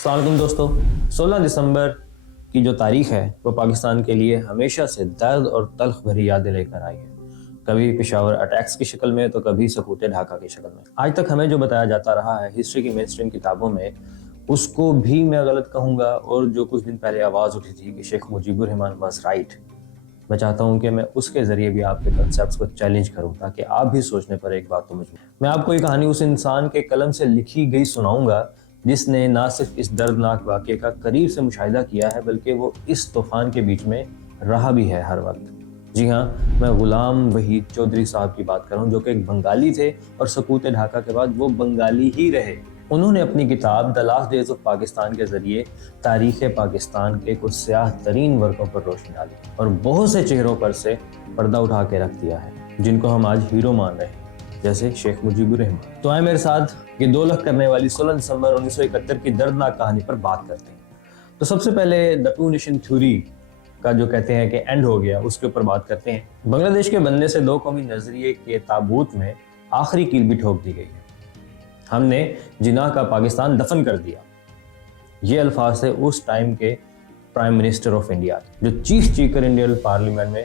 अस्सलाम वालेकुम दोस्तों। 16 दिसंबर की जो तारीख है वो पाकिस्तान के लिए हमेशा से दर्द और तल्ख भरी यादें लेकर आई है। कभी पेशावर अटैक्स की शक्ल में तो कभी सकूत ढाका की शक्ल में। आज तक हमें जो बताया जाता रहा है हिस्ट्री की मेनस्ट्रीम किताबों में, उसको भी मैं गलत कहूँगा। और जो कुछ दिन पहले आवाज़ उठी थी कि शेख मुजीबुर रहमान वाज राइट, मैं चाहता हूँ कि मैं उसके ज़रिए भी आपके कंसेप्ट्स को चैलेंज करूँ ताकि आप भी सोचने पर एक बात तो मुझे। मैं आपको ये कहानी उस इंसान के कलम से लिखी गई सुनाऊंगा जिसने ना सिर्फ इस दर्दनाक वाक़े का करीब से मुशाहिदा किया है बल्कि वो इस तूफ़ान के बीच में रहा भी है हर वक्त। जी हाँ, मैं गुलाम वहीद चौधरी साहब की बात कर रहा हूँ, जो कि एक बंगाली थे और सकूत ढाका के बाद वो बंगाली ही रहे। उन्होंने अपनी किताब the last days of Pakistan के ज़रिए तारीख़ पाकिस्तान के कुछ स्याह तरीन वर्कों पर रोशनी डाली और बहुत से चेहरों पर से पर्दा उठा के रख दिया है जिनको हम आज हीरो मान रहे हैं, जैसे शेख मुजीबुर रहमान। तो आए मेरे साथ ये 2 लाख करने वाली 16 दिसंबर 1971 की दर्दनाक कहानी पर बात करते हैं। तो सबसे पहले द टू नेशन थ्योरी का जो कहते हैं कि एंड हो गया, उसके ऊपर बात करते हैं। बांग्लादेश के बनने से 2 कौमी नजरिए के ताबूत में आखिरी कील भी ठोक दी गई है। हमने जिनाह का पाकिस्तान दफन कर दिया, ये अल्फाज थे उस टाइम के प्राइम मिनिस्टर ऑफ इंडिया, जो चीख कर इंडियन पार्लियामेंट में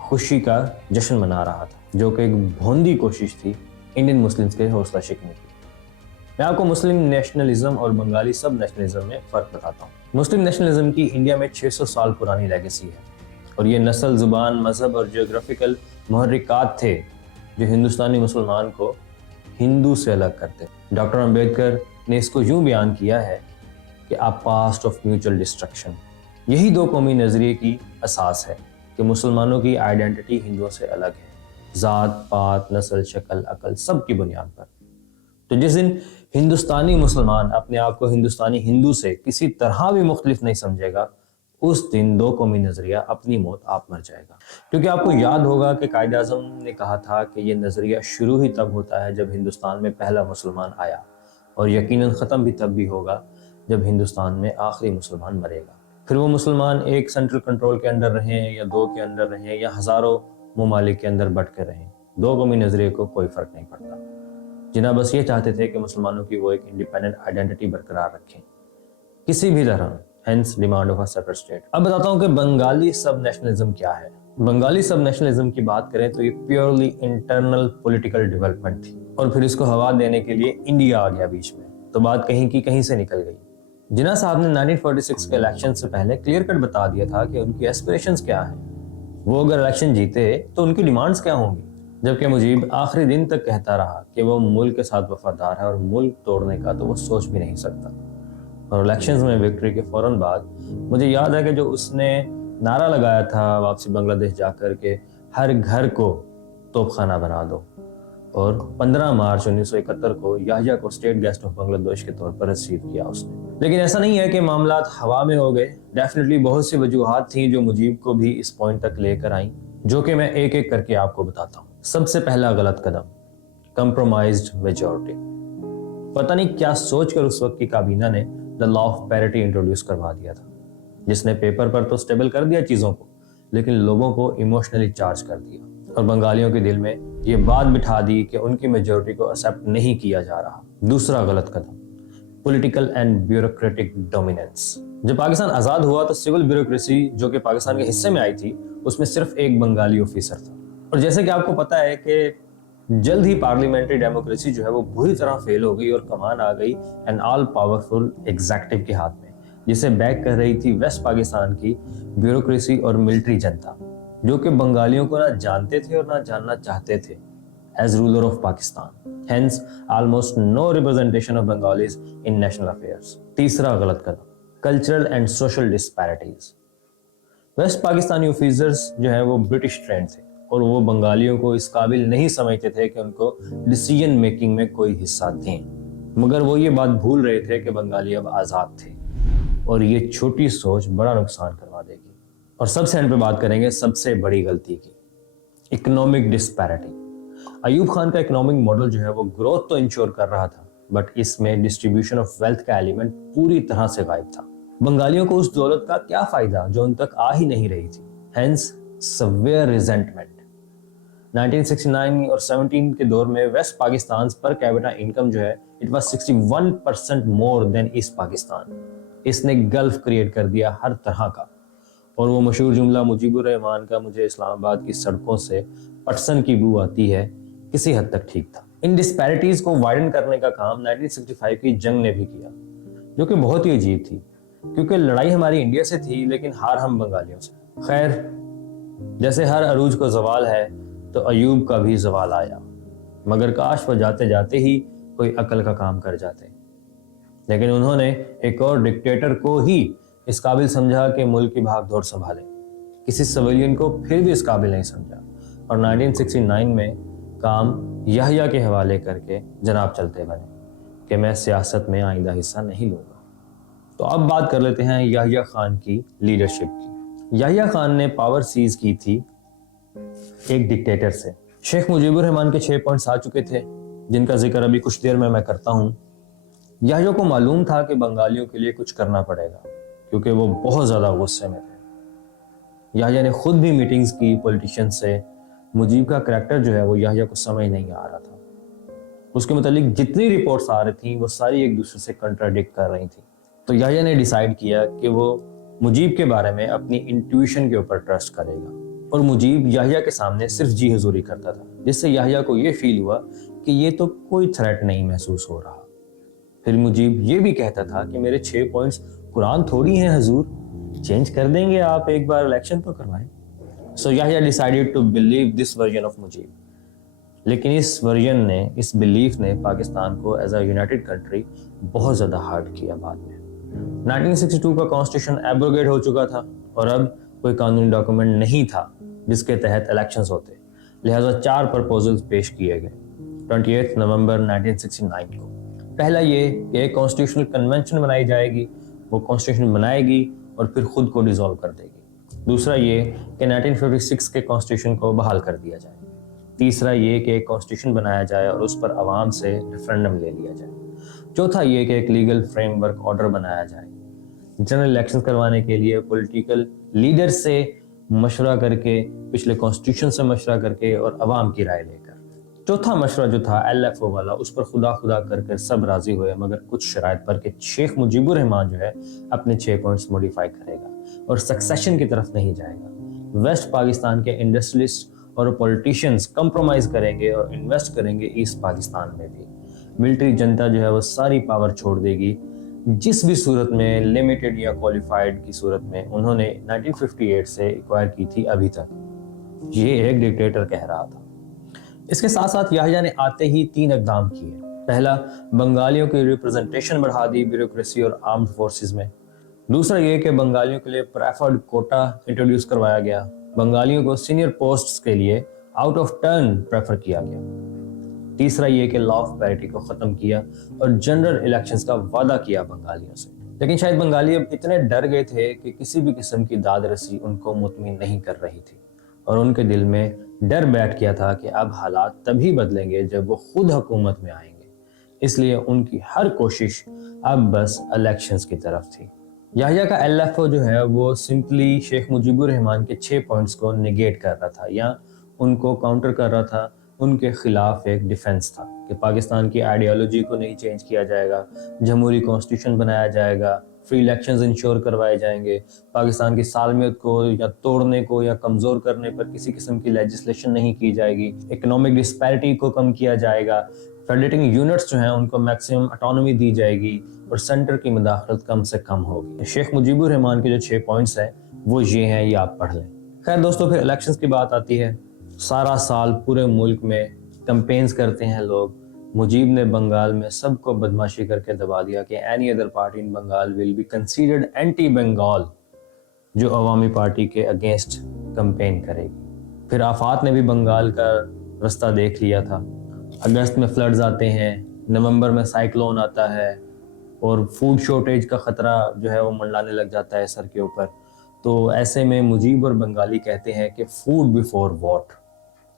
खुशी का जश्न मना रहा था, जो कि एक भोंदी कोशिश थी इंडियन मुस्लिम्स के हौसला शिकने की। मैं आपको मुस्लिम नेशनलिज्म और बंगाली सब नेशनलिज्म में फ़र्क बताता हूँ। मुस्लिम नेशनलिज्म की इंडिया में 600 साल पुरानी लेगेसी है और ये नस्ल, ज़ुबान, मज़हब और जियोग्राफिकल मुहर्रिकात थे जो हिंदुस्तानी मुसलमान को हिंदू से अलग करते। डॉक्टर अम्बेडकर ने इसको यूँ बयान किया है कि आ पास्ट ऑफ म्यूचुअल डिस्ट्रक्शन। यही 2 कौमी नज़रिए की असास है कि मुसलमानों की आइडेंटिटी हिंदुओं से अलग है, ज़ात पात, नस्ल, शक्ल, अकल सब की बुनियाद पर। तो जिस दिन हिंदुस्तानी मुसलमान अपने आप को हिंदुस्तानी हिंदू से किसी तरह भी मुख्तलिफ नहीं समझेगा, उस दिन 2 कौमी नज़रिया अपनी मौत आप मर जाएगा। क्योंकि आपको याद होगा कि कायद आज़म ने कहा था कि ये नज़रिया शुरू ही तब होता है जब हिंदुस्तान में पहला मुसलमान आया, और यकीनन ख़त्म भी तब भी होगा जब हिंदुस्तान में आखिरी मुसलमान मरेगा। फिर वो मुसलमान एक सेंट्रल कंट्रोल के अंदर रहें या 2 के अंदर रहें या हज़ारों ममालिक के अंदर बट के रहें, 2 कौमी नज़रिए को कोई फ़र्क नहीं पड़ता। जिन्हें बस ये चाहते थे कि मुसलमानों की वो एक इंडिपेंडेंट आइडेंटिटी बरकरार रखें किसी भी तरह, hence demand of a separate state. अब बताता हूँ कि बंगाली सब नेशनलिज्म क्या है। बंगाली सब नेशनलिज्म की बात करें तो ये प्योरली इंटरनल पॉलिटिकल डेवलपमेंट थी और फिर इसको हवा देने के लिए इंडिया आ गया बीच में, तो बात कहीं की कहीं से निकल गई। जिन्ना साहब ने 1946 के इलेक्शन से पहले क्लियर कट बता दिया था कि उनकी एस्पिरेशंस क्या हैं, वो अगर इलेक्शन जीते तो उनकी डिमांड्स क्या होंगी। जबकि मुजीब आखिरी दिन तक कहता रहा कि वो मुल्क के साथ वफादार है और मुल्क तोड़ने का तो वो सोच भी नहीं सकता। और इलेक्शंस में विक्ट्री के फौरन बाद मुझे याद है कि जो उसने नारा लगाया था वापसी बांग्लादेश जाकर के हर घर को तोपखाना बना दो, और 15 मार्च 1971 को याहिया को स्टेट गेस्ट ऑफ बांग्लादेश के तौर पर रिसीव किया उसने। लेकिन ऐसा नहीं है कि मामलात हवा में हो गए। डेफिनेटली बहुत सी वजूहात थी जो मुजीब को भी इस पॉइंट तक लेकर आई, जो कि मैं एक एक करके आपको बताता हूँ। सबसे पहला गलत कदम, कंप्रोमाइज्ड मेजॉरिटी। पता नहीं क्या सोचकर उस वक्त की काबीना ने the law of parity introduce करवा दिया था, जिसने पेपर पर तो स्टेबल कर दिया चीज़ों को, लेकिन लोगों को इमोशनली चार्ज कर दिया और बंगालियों के दिल में ये बात बिठा दी कि उनकी मेजॉरिटी को एक्सेप्ट नहीं किया जा रहा। दूसरा गलत कदम, पॉलिटिकल एंड ब्यूरोक्रेटिक डोमिनेंस। जब पाकिस्तान आज़ाद हुआ तो सिविल ब्यूरोक्रेसी जो कि पाकिस्तान के हिस्से में आई थी, उसमें सिर्फ एक बंगाली ऑफिसर था। और जैसे कि आपको पता है कि जल्द ही पार्लियामेंट्री डेमोक्रेसी जो है वो बुरी तरह फेल हो गई और कमान आ गई एन ऑल पावरफुल एग्जीक्यूटिव के हाथ में, जिसे बैक कर रही थी वेस्ट पाकिस्तान की ब्यूरोक्रेसी और मिलिट्री जनता, जो कि बंगालियों को ना जानते थे और ना जानना चाहते थे as ruler of Pakistan. Hence almost no representation of Bengalis in national affairs. तीसरा गलत कदम, cultural and social disparities. West Pakistani officers जो है वो ब्रिटिश ट्रेंड थे और वो बंगालियों को इस काबिल नहीं समझते थे कि उनको डिसीजन मेकिंग में कोई हिस्सा दें, मगर वो ये बात भूल रहे थे कि बंगाली अब आज़ाद थे और ये छोटी सोच बड़ा नुकसान करवा देगी। और सबसे एंड पे बात करेंगे सबसे बड़ी गलती की, इकोनॉमिक डिस्पैरिटी। अयूब खान का इकोनॉमिक मॉडल जो है वो ग्रोथ तो इंश्योर कर रहा था, बट इसमें डिस्ट्रीब्यूशन ऑफ वेल्थ का एलिमेंट पूरी तरह से गायब था। बंगालियों को उस दौलत का क्या फायदा जो उन तक आ ही नहीं रही थी। Hence severe resentment. 1969 और 17 के दौर में waste Pakistan per capita income जो है It was 61% more than East Pakistan. इसने गल्फ क्रिएट कर दिया हर तरह का। और वो मशहूर जुमला मुजीबुर रहमान का मुझे इस्लामाबाद की सड़कों से पटसन की बू आती है किसी हद तक ठीक था। इन डिस्पैरिटीज को वाइडन करने का काम 1965 की जंग ने भी किया, जो कि बहुत ही अजीब थी क्योंकि लड़ाई हमारी इंडिया से थी लेकिन हार हम बंगालियों से। खैर, जैसे हर अरूज को जवाल है तो अयूब का भी जवाल आया, मगर काश वो जाते जाते ही कोई अकल का काम कर जाते। लेकिन उन्होंने एक और डिक्टेटर को ही इस काबिल समझा कि मुल्क की भाग दौड़ संभाले, किसी सिविलियन को फिर भी इस काबिल नहीं समझा और 1969 में काम याहिया के हवाले करके जनाब चलते बने कि मैं सियासत में आइंदा हिस्सा नहीं लूंगा। तो अब बात कर लेते हैं याहिया खान की लीडरशिप की। याहिया खान ने पावर सीज की थी एक डिक्टेटर से। शेख मुजीबुर रहमान के 6 पॉइंट्स आ चुके थे जिनका जिक्र अभी कुछ देर में मैं करता हूँ। याहिया को मालूम था कि बंगालियों के लिए कुछ करना पड़ेगा क्योंकि वो बहुत ज़्यादा गुस्से में थे। याहिया ने खुद भी मीटिंग्स की पॉलिटिशियन से। मुजीब का करैक्टर जो है वो याहिया को समझ नहीं आ रहा था। उसके मुतालिक जितनी रिपोर्ट्स आ रही थी वो सारी एक दूसरे से कंट्राडिक्ट कर रही थी। तो याहिया ने डिसाइड किया कि वो मुजीब के बारे में अपनी इंट्यूशन के ऊपर ट्रस्ट करेगा और मुजीब याहिया के सामने सिर्फ जी हुजूरी करता था, जिससे याहिया को ये फील हुआ कि ये तो कोई थ्रेट नहीं महसूस हो रहा। फिर मुजीब ये भी कहता था कि मेरे 6 पॉइंट्स कुरान थोड़ी हैं हुजूर, चेंज कर देंगे आप, एक बार इलेक्शन तो करवाएं। So Yahya decided to believe this version of Mujib. लेकिन इस वर्जन ने, इस बिलीफ ने पाकिस्तान को एज अ यूनाइटेड कंट्री बहुत ज़्यादा हार्ड किया बाद में। 1962 का कॉन्स्टिट्यूशन एब्रोगेट हो चुका था और अब कोई कानूनी डॉक्यूमेंट नहीं था जिसके तहत इलेक्शंस होते, लिहाजा 4 प्रपोजल्स पेश किए गए 28 नवंबर 1969 को। पहला ये कि एक कॉन्स्टिट्यूशनल कन्वेंशन बनाई जाएगी, वो कॉन्स्टिट्यूशन बनाएगी और फिर खुद को डिसॉल्व कर देगी। दूसरा ये कि 1956 के कॉन्स्टिट्यूशन को बहाल कर दिया जाए। तीसरा ये कि एक कॉन्स्टिट्यूशन बनाया जाए और उस पर आवाम से रेफरेंडम ले लिया जाए। चौथा ये कि एक लीगल फ्रेमवर्क ऑर्डर बनाया जाए। जनरल इलेक्शन करवाने के लिए पॉलिटिकल लीडर से मशवरा करके, पिछले कॉन्स्टिट्यूशन से मशवरा करके और आवाम की राय लेकर। चौथा मशवरा जो था LFO वाला, उस पर खुदा खुदा कर सब राजी हुए, मगर कुछ शराइत पर कि शेख मुजीबुर रहमान जो है अपने 6 पॉइंट्स मॉडिफाई करेगा और सक्सेशन की तरफ नहीं जाएगा। वेस्ट पाकिस्तान के इंडस्ट्रियलिस्ट और पॉलिटिशियंस कंप्रोमाइज करेंगे और इन्वेस्ट करेंगे ईस्ट पाकिस्तान में भी। मिलिट्री जनता जो है वो सारी पावर छोड़ देगी जिस भी सूरत में, लिमिटेड या क्वालिफाइड की सूरत में उन्होंने 1958 से एक्वायर की थी अभी तक। ये एक डिक्टेटर कह रहा था। इसके साथ साथ याहिया ने आते ही 3 इक़दाम किए। पहला, बंगालियों की रिप्रेजेंटेशन बढ़ा दी ब्यूरोक्रेसी और आर्म्ड फोर्सेस में। दूसरा ये कि बंगालियों के लिए प्रेफर्ड कोटा इंट्रोड्यूस करवाया गया। बंगालियों को सीनियर पोस्ट्स के लिए आउट ऑफ टर्न प्रेफर किया गया। तीसरा ये कि लॉ ऑफ पैरिटी को खत्म किया और जनरल इलेक्शंस का वादा किया बंगालियों से। लेकिन शायद बंगाली अब इतने डर गए थे कि किसी भी किस्म की दाद रसी उनको मुतमिन नहीं कर रही थी और उनके दिल में डर बैठ गया था कि अब हालात तभी बदलेंगे जब वो खुद हुकूमत में आएंगे। इसलिए उनकी हर कोशिश अब बस इलेक्शंस की तरफ थी। याहिया का LFO जो है वो सिंपली शेख मुजीबुर रहमान के 6 पॉइंट्स को निगेट कर रहा था या उनको काउंटर कर रहा था। उनके खिलाफ एक डिफेंस था कि पाकिस्तान की आइडियोलॉजी को नहीं चेंज किया जाएगा, जमहूरी कॉन्स्टिट्यूशन बनाया जाएगा, फ्री इलेक्शंस इंश्योर करवाए जाएंगे, पाकिस्तान की सालमियत को या तोड़ने को या कमज़ोर करने पर किसी किस्म की लेजिस्लेशन नहीं की जाएगी, इकोनॉमिक डिस्पैरिटी को कम किया जाएगा, फेडरेटिंग यूनिट्स जो हैं उनको मैक्सिमम ऑटोनॉमी दी जाएगी और सेंटर की मुदाखलत कम से कम होगी। शेख मुजीबुर रहमान के जो 6 पॉइंट्स हैं वो ये हैं, ये आप पढ़ लें। खैर दोस्तों, फिर इलेक्शंस की बात आती है। सारा साल पूरे मुल्क में कैंपेन्स करते हैं लोग। मुजीब ने बंगाल में सबको बदमाशी करके दबा दिया कि any other party in Bengal will be considered anti Bengal, जो अवामी पार्टी के अगेंस्ट कैंपेन करेगी। फिर आफात ने भी बंगाल का रास्ता देख लिया था। अगस्त में फ्लड्स आते हैं, नवंबर में साइक्लोन आता है और फूड शॉर्टेज का ख़तरा जो है वो मंडलाने लग जाता है सर के ऊपर। तो ऐसे में मुजीब और बंगाली कहते हैं कि फूड बिफोर वॉट।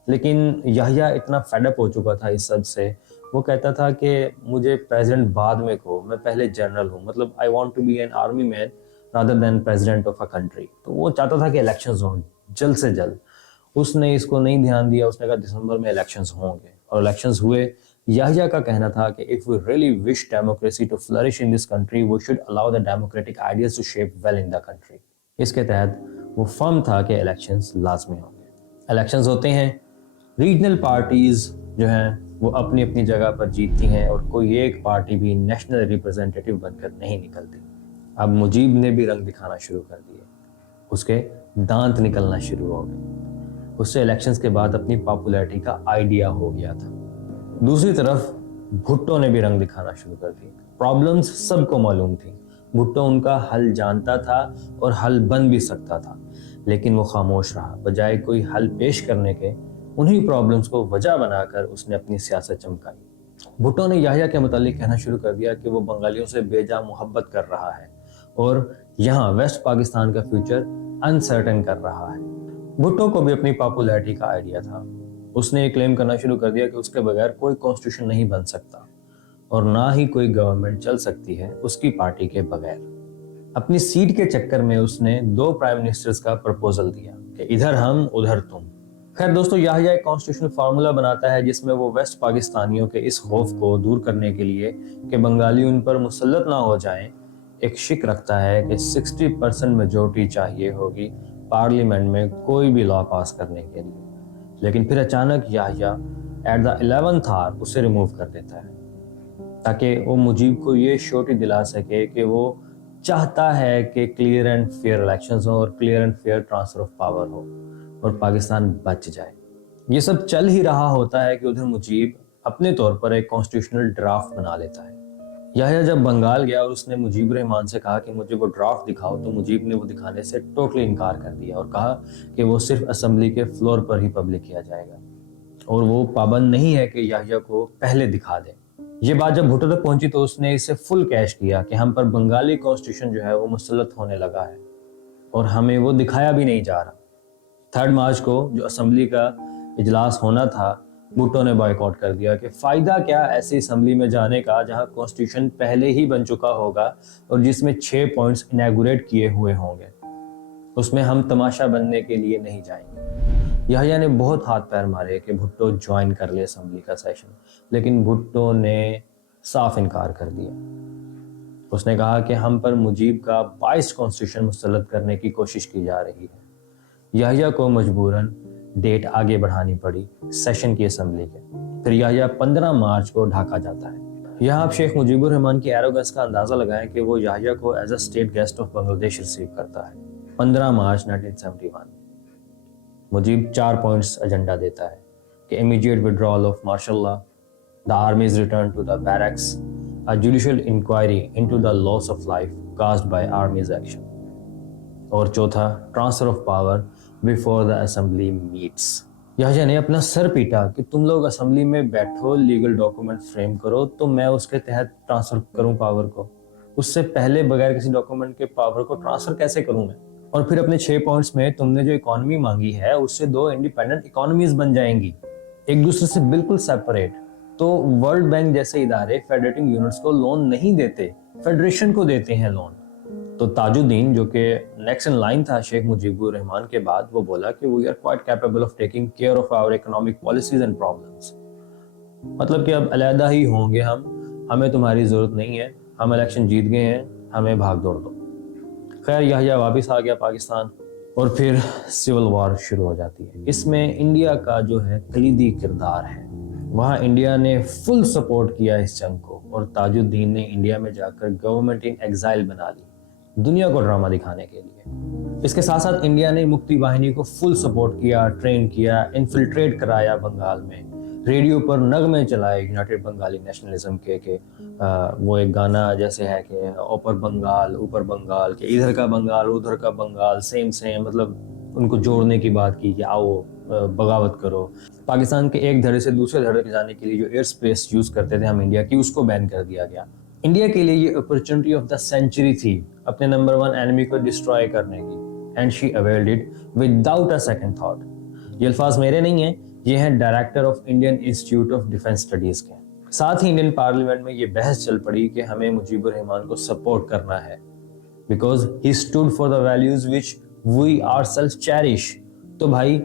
लेकिन याहिया इतना फेडअप हो चुका था इस सब से, वो कहता था कि मुझे प्रेसिडेंट बाद में को, मैं पहले जनरल हूँ, मतलब I want to be an army man rather than president of a country. तो वो चाहता था कि इलेक्शंस हों जल्द से जल्द। उसने इसको नहीं ध्यान दिया, उसने कहा दिसंबर में इलेक्शंस होंगे और इलेक्शंस हुए याहिया का कहना था कि if we really wish democracy to flourish in this country, we should allow the democratic ideas to shape well in the country. इसके तहत वो फर्म था कि इलेक्शंस लाजमी होंगे। इलेक्शंस होते हैं, रीजनल पार्टीज जो हैं वो अपनी अपनी जगह पर जीतती हैं और कोई एक पार्टी भी नेशनल रिप्रेजेंटेटिव बनकर नहीं निकलती। अब मुजीब ने भी रंग दिखाना शुरू कर दिए, उसके दांत निकलना शुरू हो गए। उससे इलेक्शंस के बाद अपनी पॉपुलैरिटी का आइडिया हो गया था। दूसरी तरफ भुट्टो ने भी रंग दिखाना शुरू कर दिए। प्रॉब्लम्स सबको मालूम थी, भुट्टो उनका हल जानता था और हल बन भी सकता था, लेकिन वो खामोश रहा। बजाय कोई हल पेश करने के उन्हीं प्रॉब्लम्स को वजह बनाकर उसने अपनी सियासत चमकाई। भुट्टो ने याहिया के मुतालिक कहना शुरू कर दिया कि वो बंगालियों से बेजा मोहब्बत कर रहा है और यहाँ वेस्ट पाकिस्तान का फ्यूचर अनसर्टेन कर रहा है। भुट्टो को भी अपनी पॉपुलैरिटी का आइडिया था। उसने ये क्लेम करना शुरू कर दिया कि उसके बगैर कोई कॉन्स्टिट्यूशन नहीं बन सकता और ना ही कोई गवर्नमेंट चल सकती है उसकी पार्टी के बगैर। अपनी सीट के चक्कर में उसने 2 प्राइम मिनिस्टर्स का प्रपोजल दिया कि इधर हम उधर तुम। खैर दोस्तों, याहिया एक कॉन्स्टिट्यूशनल फार्मूला बनाता है जिसमें वो वेस्ट पाकिस्तानियों के इस खौफ को दूर करने के लिए कि बंगाली उन पर मुसल्लत ना हो जाएं, एक शिक रखता है कि 60% मेजोरिटी चाहिए होगी पार्लियामेंट में कोई भी लॉ पास करने के लिए। लेकिन फिर अचानक Yahya at the 11th hour उसे रिमूव कर देता है ताकि वो मुजीब को ये श्योरिटी दिला सके कि वो चाहता है कि क्लियर एंड फेयर इलेक्शंस हो और clear and fair transfer of power हो और पाकिस्तान बच जाए। ये सब चल ही रहा होता है कि उधर मुजीब अपने तौर पर एक कॉन्स्टिट्यूशनल ड्राफ्ट बना लेता है। याहिया जब बंगाल गया और उसने मुजीब रहमान से कहा कि मुझे वो ड्राफ्ट दिखाओ, तो मुजीब ने वो दिखाने से टोटली इनकार कर दिया और कहा कि वो सिर्फ असेंबली के फ्लोर पर ही पब्लिक किया जाएगा और वो पाबंद नहीं है कि याहिया को पहले दिखा दे। ये बात जब भुट्टो तक पहुंची तो उसने इसे फुल कैश किया कि हम पर बंगाली कॉन्स्टिट्यूशन जो है वो मुसल्लत होने लगा है और हमें वो दिखाया भी नहीं जा रहा। 3 मार्च को जो असेंबली का इजलास होना था, भुट्टो ने बॉयकॉट कर दिया कि फायदा क्या ऐसी असेंबली में जाने का जहां कॉन्स्टिट्यूशन पहले ही बन चुका होगा और जिसमें 6 पॉइंट्स इनैगुरेट किए हुए होंगे, उसमें हम तमाशा बनने के लिए नहीं जाएंगे। याहिया ने बहुत हाथ पैर मारे कि भुट्टो ज्वाइन कर ले असेंबली का सेशन, लेकिन भुट्टो ने साफ इनकार कर दिया। उसने कहा कि हम पर मुजीब का 22 कॉन्स्टिट्यूशन मुसल्लत करने की कोशिश की जा रही है। याहिया को मजबूरन डेट आगे बढ़ानी पड़ी सेशन की असेंबली के। फिर याहिया 15 मार्च को ढाका जाता है। यहाँ आप शेख मुजीबुर रहमान की एरोगेंस का अंदाजा लगाएं कि वो याहिया को as a state guest of Bangladesh receive करता है 15 मार्च 1971। मुजीब 4 पॉइंट्स एजेंडा देता है कि immediate withdrawal of martial law, the armies return to the barracks, a judicial inquiry into the loss of life caused by armies action, और चौथा transfer of power before the assembly meets. Yahya ने अपना sir पीटा कि तुम लोग assembly में बैठो, लीगल डॉक्यूमेंट फ्रेम करो तो मैं उसके तहत ट्रांसफर करूं पावर को, उससे पहले बगैर किसी डॉक्यूमेंट के पावर को ट्रांसफर कैसे करूं मैं। और फिर अपने 6 पॉइंट्स में तुमने जो इकोनॉमी मांगी है उससे 2 इंडिपेंडेंट इकोनॉमीज बन जाएंगी, एक दूसरे से बिल्कुल सेपरेट। तो वर्ल्ड बैंक जैसे इदारे फेडरेटिंग यूनिट्स को लोन नहीं देते, फेडरेशन को देते हैं लोन। तो ताजुद्दीन जो कि नेक्स्ट इन लाइन था शेख मुजीबुर रहमान के बाद, वो बोला कि we are quite capable of taking care of our economic policies and problems. मतलब कि अब अलहदा ही होंगे हम, हमें तुम्हारी जरूरत नहीं है, हम इलेक्शन जीत गए हैं, हमें भाग दौड़ दो। खैर याहिया वापस आ गया पाकिस्तान और फिर सिविल वॉर शुरू हो जाती है। इसमें इंडिया का जो है कलीदी किरदार है। वहाँ इंडिया ने फुल सपोर्ट किया इस जंग को और ताजुद्दीन ने इंडिया में जाकर गवर्नमेंट इन एग्जाइल बना ली दुनिया को ड्रामा दिखाने के लिए। इसके साथ साथ इंडिया ने मुक्ति वाहिनी को फुल सपोर्ट किया, ट्रेन किया, इन्फिल्ट्रेट कराया बंगाल में, रेडियो पर नगमे चलाए यूनाइटेड बंगाली नेशनलिज्म के वो एक गाना जैसे है कि ऊपर बंगाल ऊपर बंगाल, के इधर का बंगाल उधर का बंगाल सेम सेम, मतलब उनको जोड़ने की बात की कि आओ बगावत करो। पाकिस्तान के एक धड़े से दूसरे धड़े के जाने के लिए जो एयर स्पेस यूज करते थे हम इंडिया की, उसको बैन कर दिया गया। इंडिया के लिए ये अपॉर्चुनिटी ऑफ द सेंचुरी थी अपने नंबर 1 एनिमी को डिस्ट्रॉय करने की, and she availed it without a second thought. ये अल्फाज मेरे नहीं है, ये हैं director of Indian institute of defence studies के। साथ ही इंडियन पार्लियामेंट में ये बहस चल पड़ी कि हमें मुजीबुर रहमान को सपोर्ट करना है because he stood for the values which we ourselves cherish. तो भाई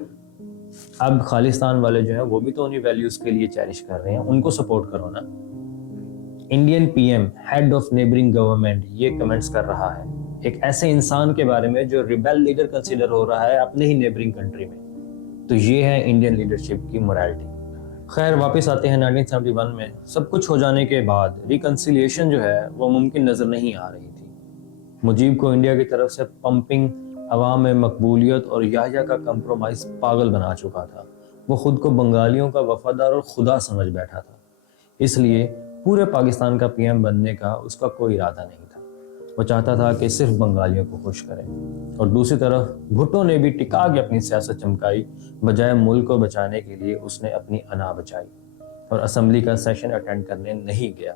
اب खालिस्तान वाले जो हैं वो भी तो उन्हीं वैल्यूज़ के लिए चेरिश कर रहे हैं, उनको सपोर्ट करो ना। Indian PM head of neighbouring government ये कमेंट्स कर रहा है एक ऐसे इंसान के बारे में जो रिबेल लीडर कंसीडर हो रहा है अपने ही नेबरिंग कंट्री में। तो ये है इंडियन लीडरशिप की मोरालिटी। खैर वापस आते हैं 1971 में। सब कुछ हो जाने के बाद रिकन्सिलिएशन जो है वो मुमकिन नज़र नहीं आ रही थी। मुजीब को इंडिया की तरफ से पंपिंग, अवाम में मकबूलियत और याह्या का कंप्रोमाइज़ पागल बना चुका था। वो खुद को बंगालियों का वफादार और खुदा समझ बैठा था, इसलिए पूरे पाकिस्तान का पीएम बनने का उसका कोई इरादा नहीं था। वो चाहता था कि सिर्फ बंगालियों को खुश करें। और दूसरी तरफ भुट्टो ने भी टिका के अपनी सियासत चमकाई, बजाय मुल्क को बचाने के लिए उसने अपनी अना बचाई और असम्बली का सेशन अटेंड करने नहीं गया।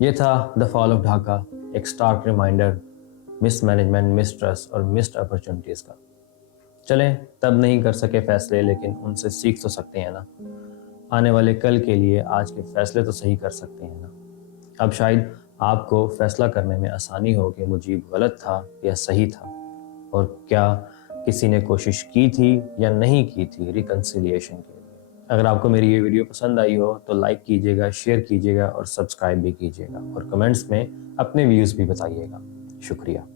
ये था द फॉल ऑफ ढाका, एक stark reminder mismanagement, mistrust और मिस्ड अपॉर्चुनिटीज़ का। चलें, तब नहीं कर सके फैसले, लेकिन उनसे सीख तो सकते हैं ना। आने वाले कल के लिए आज के फैसले तो सही कर सकते हैं ना। अब शायद आपको फैसला करने में आसानी हो कि मुजीब गलत था या सही था, और क्या किसी ने कोशिश की थी या नहीं की थी रिकन्सिलिएशन के लिए। अगर आपको मेरी ये वीडियो पसंद आई हो तो लाइक कीजिएगा, शेयर कीजिएगा और सब्सक्राइब भी कीजिएगा, और कमेंट्स में अपने व्यूज़ भी बताइएगा। शुक्रिया।